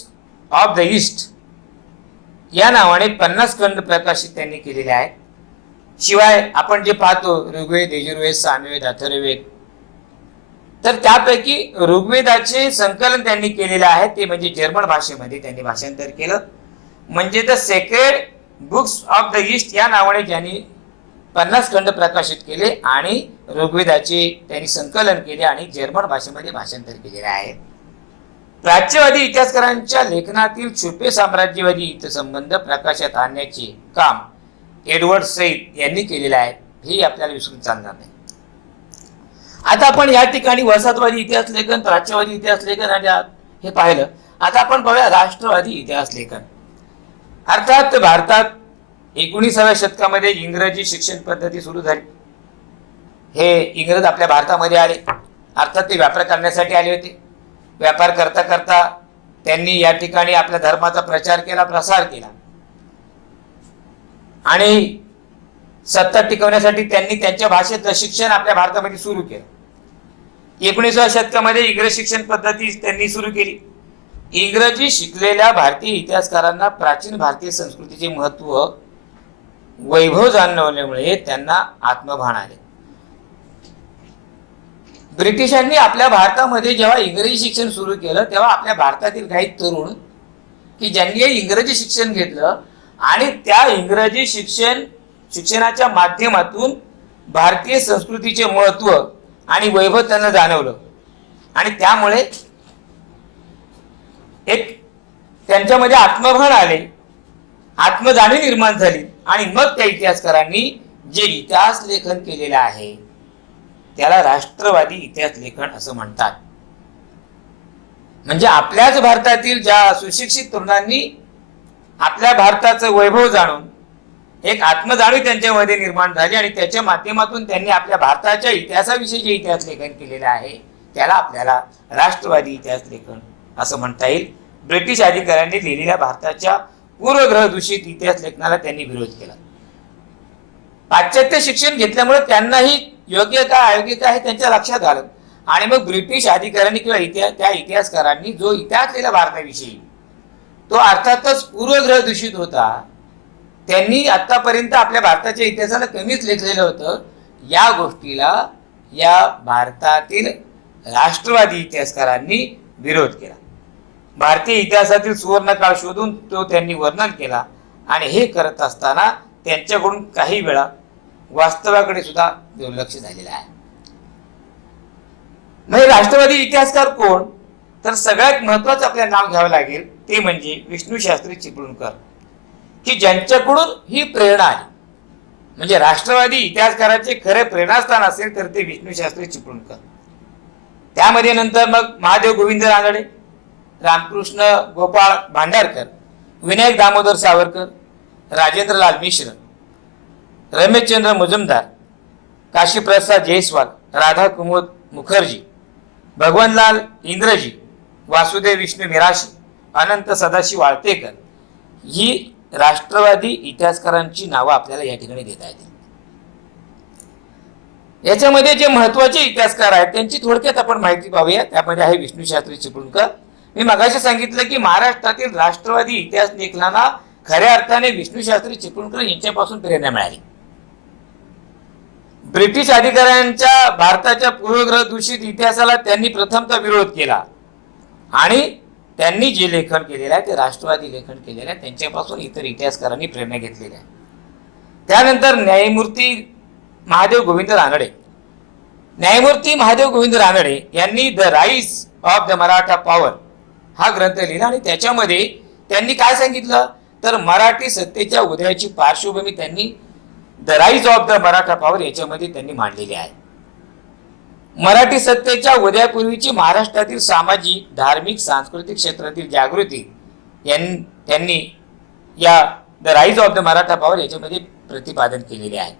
of the east या नावाने 50 खंड प्रकाशित त्यांनी केलेले आहेत. शिवाय आपण जे पाहतो ऋग्वेद, यजुर्वेद, सामवेद, अथर्ववेद, तर त्यापैकी ऋग्वेदाचे संकलन त्यांनी केलेले आहे ते म्हणजे जर्मन भाषेमध्ये त्यांनी भाषांतर केलं. म्हणजे the sacred books of the east या नावाने ज्यांनी 50 खंड प्रकाशित केले आणि ऋग्वेदाचे त्यांनी संकलन केले आणि जर्मन भाषेमध्ये भाषांतर केलेले आहे. प्राच्यवादी इतिहासकारांच्या लेखनातील छुपे साम्राज्यवादी हितसंबंध प्रकाशात आणण्याचे काम एडवर्ड सईद यांनी केलेले आहे. हे आपल्याला विसरून चालणार नाही. आता आपण या ठिकाणी वसाहतवादी इतिहास लेखन, प्राच्यवादी इतिहास लेखन आणि हे पाहिलं. आता आपण पाहूया राष्ट्रवादी इतिहास लेखन. अर्थात भारतात 19व्या शतकामध्ये इंग्रजी शिक्षण पद्धती सुरू झाली. हे इंग्रज आपल्या भारतामध्ये आले, अर्थात ते व्यापार करण्यासाठी आले होते. व्यापार करता करता त्यांनी या ठिकाणी आपल्या धर्माचा प्रचार केला, प्रसार केला आणि सत्ता टिकवण्यासाठी त्यांनी त्यांच्या भाषेतलं शिक्षण आपल्या भारतामध्ये सुरू केलं. 19व्या शतकामध्ये इंग्रजी शिक्षण पद्धती त्यांनी सुरू केली. इंग्रजी शिकलेल्या भारतीय इतिहासकारांना प्राचीन भारतीय संस्कृतीचे महत्व, वैभव जाणवल्यामुळे त्यांना आत्मभान आले. ब्रिटिशांनी आपल्या भारतामध्ये जेव्हा इंग्रजी शिक्षण सुरू केलं तेव्हा आपल्या भारतातील काही तरुण की ज्यांनी इंग्रजी शिक्षण घेतलं आणि त्या इंग्रजी शिक्षणाच्या माध्यमातून भारतीय संस्कृतीचे महत्व आणि वैभव त्यांना जाणवलं आणि त्यामुळे एक त्यांच्यामध्ये आत्मभान आले, आत्मजाणीव निर्माण झाली आणि मग त्या इतिहासकारांनी जे इतिहास लेखन केलेलं आहे त्याला राष्ट्रवादी इतिहास लेखन असं म्हणतात. म्हणजे आपल्याच भारतातील ज्या सुशिक्षित तरुणांनी आपल्या भारताचं वैभव जाणून एक आत्मजाणीव त्यांच्यामध्ये निर्माण झाली आणि त्याच्या माध्यमातून त्यांनी आपल्या भारताच्या इतिहासाविषयी जे इतिहास लेखन केलेलं आहे त्याला आपल्याला राष्ट्रवादी इतिहास लेखन असं म्हणता येईल. ब्रिटिश अधिकाऱ्यांनी लिहिलेल्या भारताच्या पूर्वग्रह दूषित इतिहास लेखनाला त्यांनी विरोध केला. पाश्चात्य शिक्षण घेतल्यामुळे त्यांनाही योग्य काय अयोग्य काय हे त्यांच्या लक्षात आलं आणि मग ब्रिटिश अधिकाऱ्यांनी किंवा त्या इतिहासकारांनी जो इतिहास लिहिला भारताविषयी तो अर्थातच पूर्वग्रह दूषित होता. त्यांनी आतापर्यंत आपल्या भारताच्या इतिहासाला कमीच लेखलेलं होतं. या गोष्टीला या भारतातील राष्ट्रवादी इतिहासकारांनी विरोध केला. भारतीय इतिहासातील सुवर्ण काळ शोधून तो त्यांनी वर्णन केला आणि हे करत असताना त्यांच्याकडून काही वेळा वास्तवाकडे सुद्धा दुर्लक्ष झालेलं आहे. म्हणजे राष्ट्रवादी इतिहासकार कोण तर सगळ्यात महत्वाचं आपल्याला नाव घ्यावं लागेल ते म्हणजे विष्णुशास्त्री चिपळूणकर, की ज्यांच्याकडून ही प्रेरणा आली. म्हणजे राष्ट्रवादी इतिहासकाराचे खरे प्रेरणास्थान असेल तर ते विष्णुशास्त्री चिपळूणकर. त्यामध्ये नंतर मग महादेव गोविंद रानडे, रामकृष्ण गोपाळ भांडारकर, विनायक दामोदर सावरकर, राजेंद्रलाल मिश्र, रमेशचंद्र मुजुमदार, काशीप्रसाद जयस्वाल, राधा कुमुद मुखर्जी, भगवानलाल इंद्रजी, वासुदेव विष्णू मिराशी, अनंत सदाशिव आळतेकर ही राष्ट्रवादी इतिहासकारांची नावं आपल्याला या ठिकाणी देता येतील. याच्यामध्ये जे महत्वाचे इतिहासकार आहेत त्यांची थोडक्यात आपण माहिती पाहूया. त्यामध्ये आहे विष्णुशास्त्री चिपळूणकर. मी मगाशी सांगितलं की महाराष्ट्रातील राष्ट्रवादी इतिहास लेखनाला खऱ्या अर्थाने विष्णुशास्त्री चिपळूणकर यांच्यापासून प्रेरणा मिळाली. ब्रिटिश अधिकाऱ्यांच्या भारताच्या पूर्वग्रह दूषित इतिहासाला त्यांनी प्रथमतः विरोध केला आणि त्यांनी जे लेखन केलेलं आहे ते राष्ट्रवादी लेखन केलेलं आहे. त्यांच्यापासून इतर इतिहासकारांनी प्रेरणा घेतलेली आहे. त्यानंतर न्यायमूर्ती महादेव गोविंद रानडे यांनी the rise of the Maratha power हा ग्रंथ लिहिला आणि त्याच्यामध्ये त्यांनी काय सांगितलं तर मराठी सत्तेच्या उदयाची पार्श्वभूमी त्यांनी the rise of the Maratha power याच्यामध्ये त्यांनी मांडलेली आहे. मराठी सत्तेच्या उदयापूर्वीची महाराष्ट्रातील सामाजिक, धार्मिक, सांस्कृतिक क्षेत्रातील जागृती त्यांनी या the rise of the Maratha power याच्यामध्ये प्रतिपादन केलेले आहे.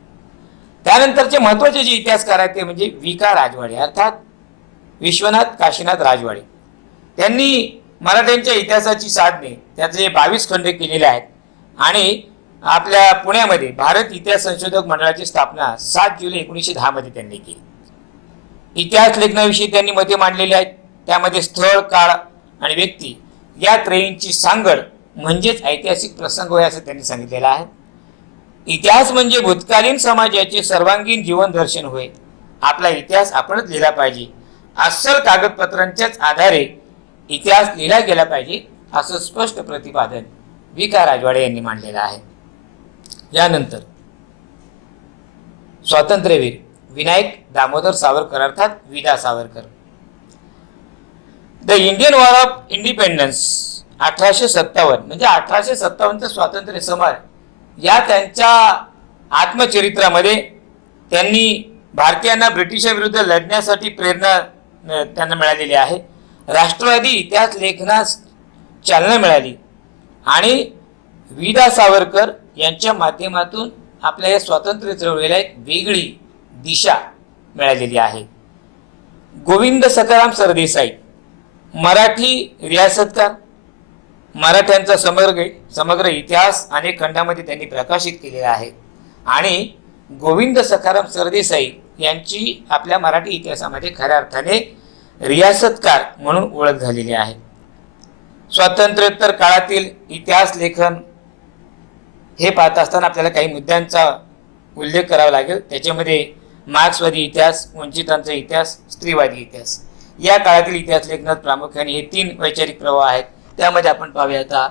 त्यानंतरचे महत्वाचे जे इतिहासकार आहेत ते म्हणजे विका राजवाडे अर्थात विश्वनाथ काशीनाथ राजवाडे. त्यांनी मराठ्यांच्या इतिहासाची साधने त्याचे 22 खंड केलेले आहेत आणि आपल्या पुण्यामध्ये भारत इतिहास संशोधक मंडळाची स्थापना 7 जुलै 1910 मध्ये त्यांनी केली. इतिहास लेखनाविषयी त्यांनी मते मांडलेली आहेत. त्यामध्ये स्थळ, काळ आणि व्यक्ती या त्रयींची सांगड म्हणजेच ऐतिहासिक प्रसंग होय असं त्यांनी सांगितलेलं आहे. इतिहास म्हणजे भूतकालीन समाजाचे सर्वांगीण जीवन दर्शन होय. आपला इतिहास आपणच लिहिला पाहिजे. अस्सल कागदपत्रांच्याच आधारे इतिहास लिहिला गेला पाहिजे असं स्पष्ट प्रतिपादन विका राजवाडे यांनी मांडलेलं आहे. यानंतर स्वातंत्र्यवीर विनायक दामोदर सावरकर अर्थात विदा Savarkar. The Indian war of independence 1857 म्हणजे 1857 स्वातंत्र्य समर या त्यांच्या आत्मचरित्रामध्ये त्यांनी भारतीयांना ब्रिटिशांविरुद्ध लढण्यासाठी प्रेरणा त्यांना मिळालेली आहे. राष्ट्रवादी इतिहास लेखनास चालना मिळाली आणि विदा सावरकर यांच्या माध्यमातून आपल्या या स्वातंत्र्य चळवळीला एक वेगळी दिशा मिळालेली आहे. गोविंद सखाराम सरदेसाई मराठी रियासतकार, मराठ्यांचा समग्र इतिहास अनेक खंडामध्ये त्यांनी प्रकाशित केलेला आहे आणि गोविंद सखाराम सरदेसाई यांची आपल्या मराठी इतिहासामध्ये खऱ्या अर्थाने रियासतकार म्हणून ओळख झालेली आहे. स्वातंत्र्योत्तर काळातील इतिहास लेखन हे पाहत असताना आपल्याला काही मुद्द्यांचा उल्लेख करावा लागेल. त्याच्यामध्ये मार्क्सवादी इतिहास, वंचितांचा इतिहास, स्त्रीवादी इतिहास, या काळातील इतिहास लेखनात प्रामुख्याने हे 3 वैचारिक प्रवाह आहेत. त्यामध्ये आपण पाहूया आता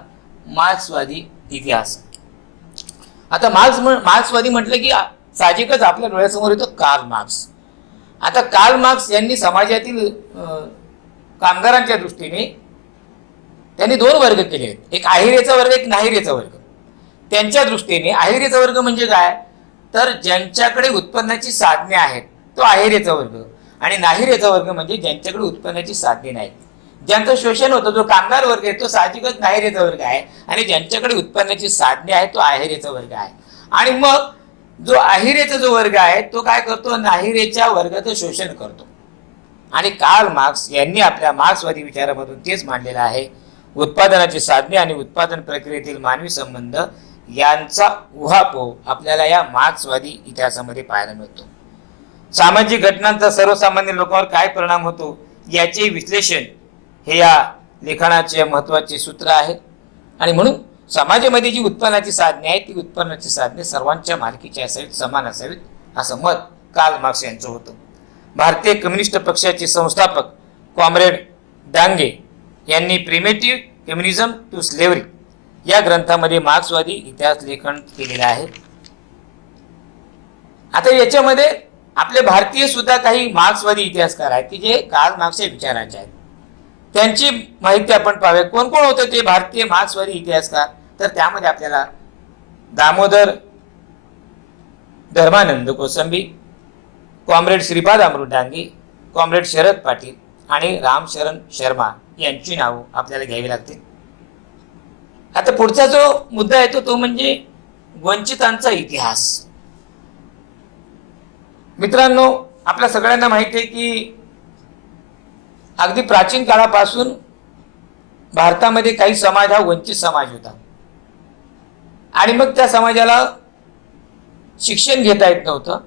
मार्क्सवादी इतिहास. आता मार्क्सवादी म्हटलं की साहजिकच आपल्या डोळ्यासमोर येतो कार्ल मार्क्स. आता कार्ल मार्क्स यांनी समाजातील कामगारांच्या दृष्टीने त्यांनी 2 वर्ग केले आहेत, एक अहिरेचा वर्ग, एक नाहिरेचा वर्ग. त्यांच्या दृष्टीने अहिरेचा वर्ग म्हणजे काय, तर ज्यांच्याकडे उत्पन्नाची साधने आहेत तो अहिरेचा वर्ग, आणि नाहिरेचा वर्ग म्हणजे ज्यांच्याकडे उत्पन्नाची साधने नाहीत, ज्यांचं शोषण होतं, जो कामगार वर्ग आहे तो साहजिकच नाहिरेचा वर्ग आहे, आणि ज्यांच्याकडे उत्पन्नाची साधने आहेत तो अहिरेचा वर्ग आहे. आणि मग जो अहिरेचा जो वर्ग आहे तो काय करतो, नाहिरेच्या वर्गाचं शोषण करतो. आणि कार्ल मार्क्स यांनी आपल्या मार्क्सवादी विचारामधून तेच मांडलेलं आहे. उत्पादनाची साधने आणि उत्पादन प्रक्रियेतील मानवी संबंध यांचा उहापोह आपल्याला या मार्क्सवादी इतिहासामध्ये पाहायला मिळतो. सामाजिक घटनांचा सर्वसामान्य लोकांवर काय परिणाम होतो याचे विश्लेषण हे या लेखनाचे महत्त्वाचे सूत्र आहे. आणि म्हणून समाजामध्ये जी उत्पन्नाची साधने आहेत ती उत्पन्नाची साधने सर्वांच्या मालकीची असावीत, समान असावीत, असं मत कार्ल मार्क्स यांचं होतं. भारतीय कम्युनिस्ट पक्षाचे संस्थापक कॉम्रेड डांगे यांनी प्रिमेटिव्ह कम्युनिझम टू स्लेव्हरी या ग्रंथामध्ये मार्क्सवादी इतिहास लेखन केलेले आहे. आता याच्यामध्ये आपले भारतीय सुद्धा काही मार्क्सवादी इतिहासकार आहेत की जे कार्ल मार्क्सच्या विचारांचे आहेत. त्यांची माहिती आपण पाहूया. कोण कोण होते ते भारतीय मार्क्सवादी इतिहासकार, तर त्यामध्ये आपल्याला दामोदर धर्मानंद कोसंबी, कॉम्रेड श्रीपाद अमृत डांगे, कॉम्रेड शरद पाटील आणि रामशरण शर्मा यांची नावं आपल्याला घ्यावी लागतील. आता पुढचा जो मुद्दा येतो तो म्हणजे वंचितांचा इतिहास. मित्रांनो, आपल्या सगळ्यांना माहिती आहे की अगदी प्राचीन काळापासून भारतामध्ये काही समाज हा वंचित समाज होता, आणि मग त्या समाजाला शिक्षण घेता येत नव्हतं,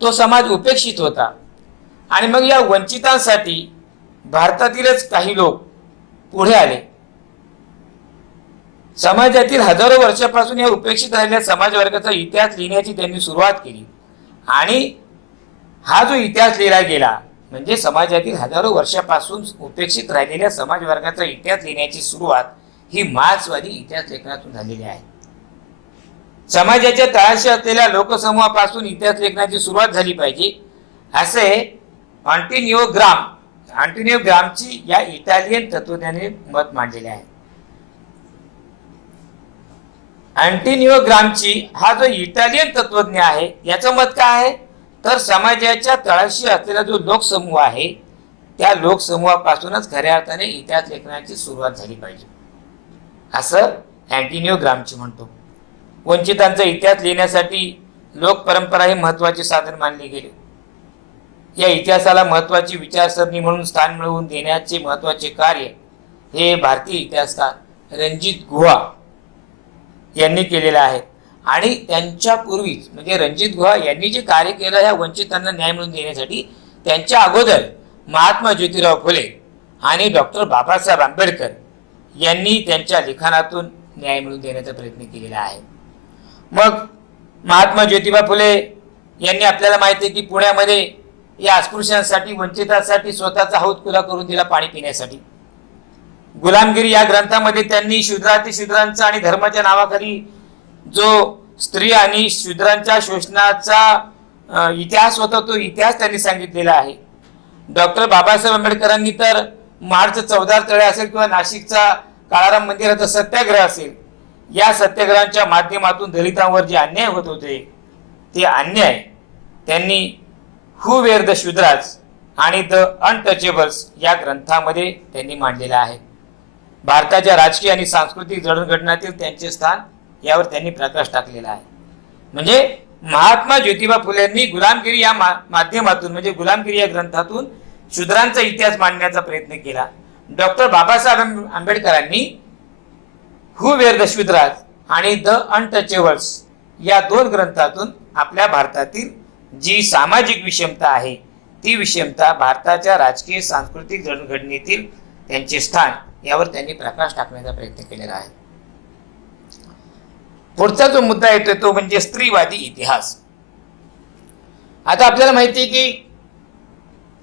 तो समाज उपेक्षित होता. आणि मग या वंचितांसाठी भारतातीलच काही लोक पुढे आले. समाजातील हजारो वर्षापासून या उपेक्षित राहिलेल्या समाज वर्गाचा इतिहास लिहिण्याची त्यांनी सुरुवात केली. आणि हा जो इतिहास लिहिला गेला म्हणजे समाजातील हजारो वर्षापासून उपेक्षित राहिलेल्या समाज वर्गाचा इतिहास लिहिण्याची सुरुवात ही मार्क्सवादी इतिहास लेखनातून झालेली आहे. समाजाच्या तळाशी असलेल्या लोकसमूहापासून इतिहास लेखनाची सुरुवात झाली पाहिजे असे अँटोनियो ग्रामची या इटालियन तत्वज्ञाने मत मांडलेले आहे. अँटोनियो ग्रामची हा जो इटालियन तत्वज्ञ आहे याचं मत काय आहे, तर समाजाच्या तळाशी असलेला जो लोकसमूह आहे त्या लोकसमूहापासूनच खऱ्या अर्थाने इतिहास लेखनाची सुरुवात झाली पाहिजे असं अँटोनियो ग्रामची म्हणतो. वंचितांचा इतिहास लिहिण्यासाठी लोकपरंपरा हे महत्त्वाचे साधन मानले गेले. या इतिहासाला महत्त्वाची विचारसरणी म्हणून स्थान मिळवून देण्याचे महत्त्वाचे कार्य हे भारतीय इतिहासकार रणजित गुहा यांनी केलेलं आहे. आणि त्यांच्या पूर्वीच म्हणजे रणजित गुहा यांनी जे कार्य केलं या वंचितांना न्याय मिळवून देण्यासाठी, त्यांच्या अगोदर महात्मा ज्योतिराव फुले आणि डॉक्टर बाबासाहेब आंबेडकर यांनी त्यांच्या लिखाणातून न्याय मिळवून देण्याचा प्रयत्न केलेला आहे. मग महात्मा ज्योतिबा फुले यांनी आपल्याला माहिती आहे की पुण्यामध्ये या अस्पृश्यांसाठी, वंचितांसाठी स्वतःचा हौद खुला करून दिला पाणी पिण्यासाठी. गुलामगिरी या ग्रंथामध्ये त्यांनी शूद्रांचा आणि धर्माच्या नावाखाली जो स्त्री आणि शूद्रांच्या शोषणाचा इतिहास होता तो इतिहास त्यांनी सांगितलेला आहे. डॉक्टर बाबासाहेब आंबेडकरांनी तर मार्च 14 तळे असेल किंवा नाशिकचा काळाराम मंदिराचा सत्याग्रह असेल, या सत्याग्रहांच्या माध्यमातून दलितांवर जे अन्याय होत होते ते अन्याय त्यांनी हू वेअर द शूद्राज आणि द अनटचेबल्स या ग्रंथामध्ये त्यांनी मांडलेला आहे. भारताच्या राजकीय आणि सांस्कृतिक जडणघडणातील त्यांचे स्थान यावर त्यांनी प्रकाश टाकलेला आहे. म्हणजे महात्मा ज्योतिबा फुलेंनी गुलामगिरी या माध्यमातून म्हणजे गुलामगिरी या ग्रंथातून शूद्रांचा इतिहास मांडण्याचा प्रयत्न केला. डॉक्टर बाबासाहेब आंबेडकरांनी हू वेअर द शूद्राज आणि द अनटचेबल्स या दोन ग्रंथातून आपल्या भारतातील जी सामाजिक विषमता आहे ती विषमता भारताच्या राजकीय सांस्कृतिक जडणघडणीतील त्यांचे स्थान यावर त्यांनी प्रकाश टाकण्याचा प्रयत्न केलेला आहे. पुढचा जो मुद्दा येतोय तो म्हणजे स्त्रीवादी इतिहास. आता आपल्याला माहिती आहे की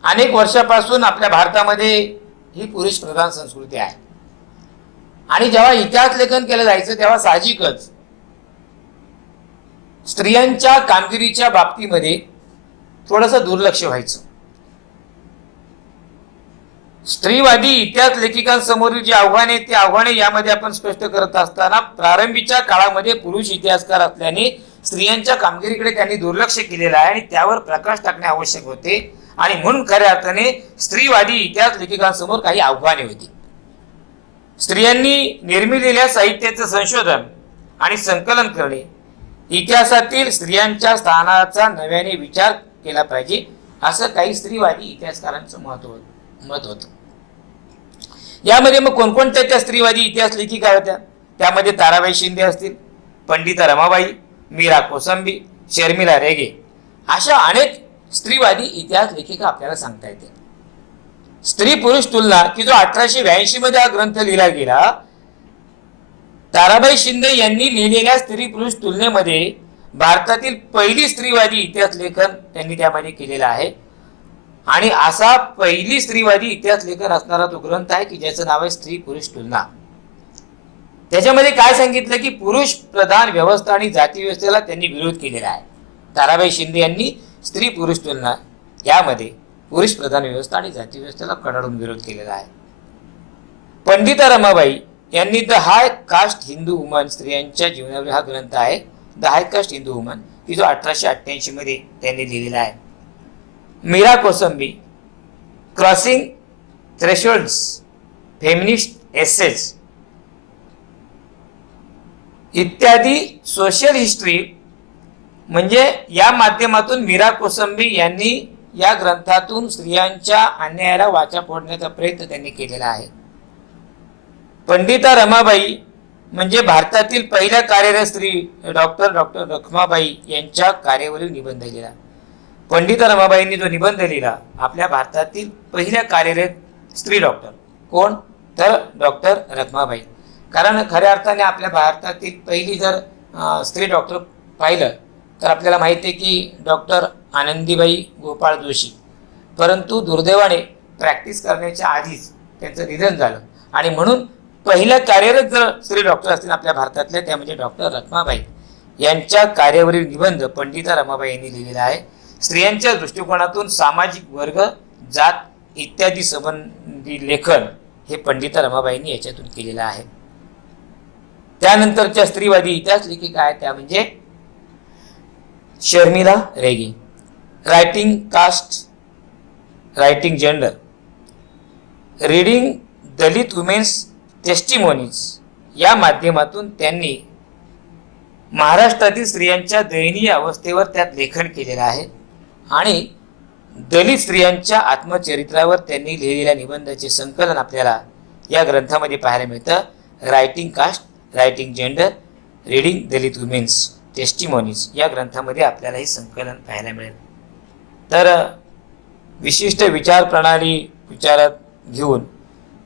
अनेक वर्षापासून आपल्या भारतामध्ये ही पुरुष प्रधान संस्कृती आहे आणि जेव्हा इतिहास लेखन केलं जायचं तेव्हा साहजिकच स्त्रियांच्या कामगिरीच्या बाबतीमध्ये थोडंसं दुर्लक्ष व्हायचं. स्त्रीवादी इतिहास लेखिकांसमोरील जी आव्हाने ती आव्हाने यामध्ये आपण स्पष्ट करत असताना प्रारंभीच्या काळामध्ये पुरुष इतिहासकार असल्याने स्त्रियांच्या कामगिरीकडे त्यांनी दुर्लक्ष केलेलं आहे आणि त्यावर प्रकाश टाकणे आवश्यक होते आणि म्हणून खऱ्या अर्थाने स्त्रीवादी इतिहास लेखिकांसमोर काही आव्हाने होती. स्त्रियांनी निर्मिलेल्या साहित्याचं संशोधन आणि संकलन करणे, इतिहासातील स्त्रियांच्या स्थानाचा नव्याने विचार केला पाहिजे असं काही स्त्रीवादी इतिहासकारांचं मत होतं. यामध्ये मग कोणकोणत्या त्या स्त्रीवादी इतिहास लेखिका होत्या? त्यामध्ये ताराबाई शिंदे असतील, पंडिता रमाबाई, मीरा कोसंबी, शर्मिला रेगे अशा अनेक स्त्रीवादी इतिहास लेखिका आपल्याला सांगता येते. स्त्री पुरुष तुलना की जो 1882 मध्ये हा ग्रंथ लिहिला गेला, ताराबाई शिंदे यांनी लिहिलेल्या स्त्री पुरुष तुलनेमध्ये भारतातील पहिली स्त्रीवादी इतिहास लेखन त्यांनी त्यामध्ये केलेला आहे आणि असा पहिली स्त्रीवादी इतिहास लेखन असणारा तो ग्रंथ आहे की ज्याचं नाव आहे स्त्री पुरुष तुलना. त्याच्यामध्ये काय सांगितलं की पुरुष प्रधान व्यवस्था आणि जाती व्यवस्थेला त्यांनी विरोध केलेला आहे. ताराबाई शिंदे यांनी स्त्री पुरुष तुलना यामध्ये पुरुष प्रधान व्यवस्था आणि जाती व्यवस्थेला कडाडून विरोध केलेला आहे. पंडिता रमाबाई यांनी the high caste Hindu woman स्त्रियांच्या जीवनावर हा ग्रंथ आहे, the high caste Hindu woman की जो 1888 मध्ये त्यांनी लिहिलेला आहे. Meera Kosambi crossing thresholds feminist essays इत्यादी सोशल हिस्ट्री म्हणजे या माध्यमातून मीरा कोसंबी यांनी या ग्रंथातून स्त्रियांच्या अन्यायाला वाचा फोडण्याचा प्रयत्न त्यांनी केलेला आहे. पंडिता रमाबाई म्हणजे भारतातील पहिल्या कार्यरत स्त्री डॉक्टर रखमाबाई यांच्या कार्यावरील निबंध लिहिला. पंडिता रमाबाईंनी जो निबंध लिहिला आपल्या भारतातील पहिल्या कार्यरत स्त्री डॉक्टर कोण तर डॉक्टर रखमाबाई. कारण खऱ्या अर्थाने आपल्या भारतातील पहिली जर स्त्री डॉक्टर पाहिलं तर आपल्याला माहिती आहे की डॉक्टर आनंदीबाई गोपाळ जोशी, परंतु दुर्दैवाने प्रॅक्टिस करण्याच्या आधीच त्यांचं निधन झालं आणि म्हणून पहिल्या कार्यरत जर स्त्री डॉक्टर असतील आपल्या भारतातल्या त्या म्हणजे डॉक्टर रखमाबाई यांच्या कार्यावरील निबंध पंडिता रमाबाई यांनी लिहिलेला आहे. स्त्रियांच्या दृष्टिकोनातून सामाजिक वर्ग जात इत्यादी संबंधी लेखन हे पंडिता रमाबाईंनी याच्यातून केलेलं आहे. त्यानंतरच्या स्त्रीवादी इतिहास लेखिका आहेत त्या म्हणजे Sharmila Rege, writing caste, writing gender, reading Dalit women's testimonies या माध्यमातून त्यांनी महाराष्ट्रातील स्त्रियांच्या दयनीय अवस्थेवर त्यात लेखन केलेलं आहे आणि दलित स्त्रियांच्या आत्मचरित्रावर त्यांनी लिहिलेल्या निबंधाचे संकलन आपल्याला या ग्रंथामध्ये पाहायला मिळतं. Writing caste, writing gender, reading Dalit women's testimonies या ग्रंथामध्ये आपल्याला हे संकलन पाहायला मिळेल. तर विशिष्ट विचार प्रणाली विचारात घेऊन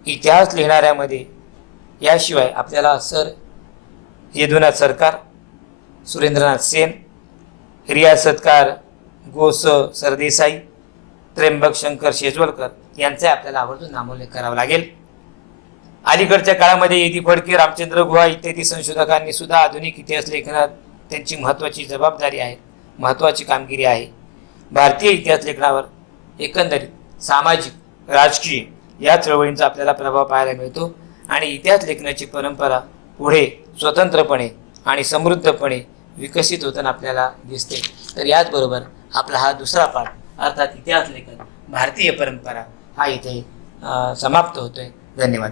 इतिहास लिहिणाऱ्यामध्ये याशिवाय आपल्याला सर यदुनाथ सरकार, सुरेंद्रनाथ सेन, रियासतकार गोस सरदेसाई, त्र्यंबक शंकर शेजवलकर यांचा आपल्याला आवर्जून नामोल्लेख करावा लागेल. अलीकडच्या काळामध्ये येदी फडके, रामचंद्र गुहा इत्यादी संशोधकांनी सुद्धा आधुनिक इतिहास लेखनात त्यांची महत्त्वाची जबाबदारी आहे, महत्त्वाची कामगिरी आहे. भारतीय इतिहास लेखनावर एकंदरीत सामाजिक, राजकीय या चळवळींचा आपल्याला प्रभाव पाहायला मिळतो आणि इतिहास लेखनाची परंपरा पुढे स्वतंत्रपणे आणि समृद्धपणे विकसित होताना आपल्याला दिसते. तर याचबरोबर आपला हा दुसरा पाठ अर्थात इतिहास लेखन भारतीय परंपरा हा इथे समाप्त होतोय. धन्यवाद.